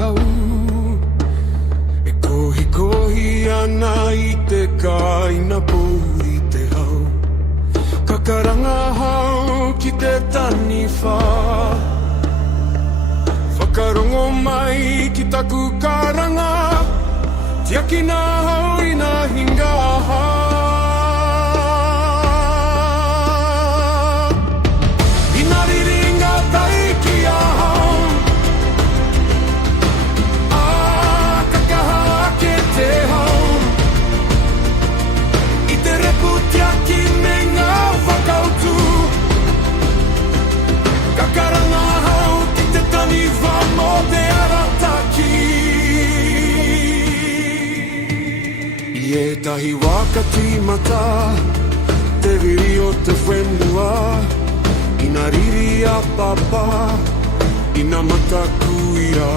au e kohi ana i te kaina pū i te hau. Ka karanga hau ki te tani whā, whakarongo mai ki taku karanga, tiaki nā hau i nā hinga aha. I nā riringa tai ki a hau, a ka kaha ke te hau, i te repu tiaki me ngā whakautu. Ka karanga hau ki te tani wā mō te arataki. I etahi waka tīmata, te viri o te whenua, i nā riri a papa, i nā mata kuia.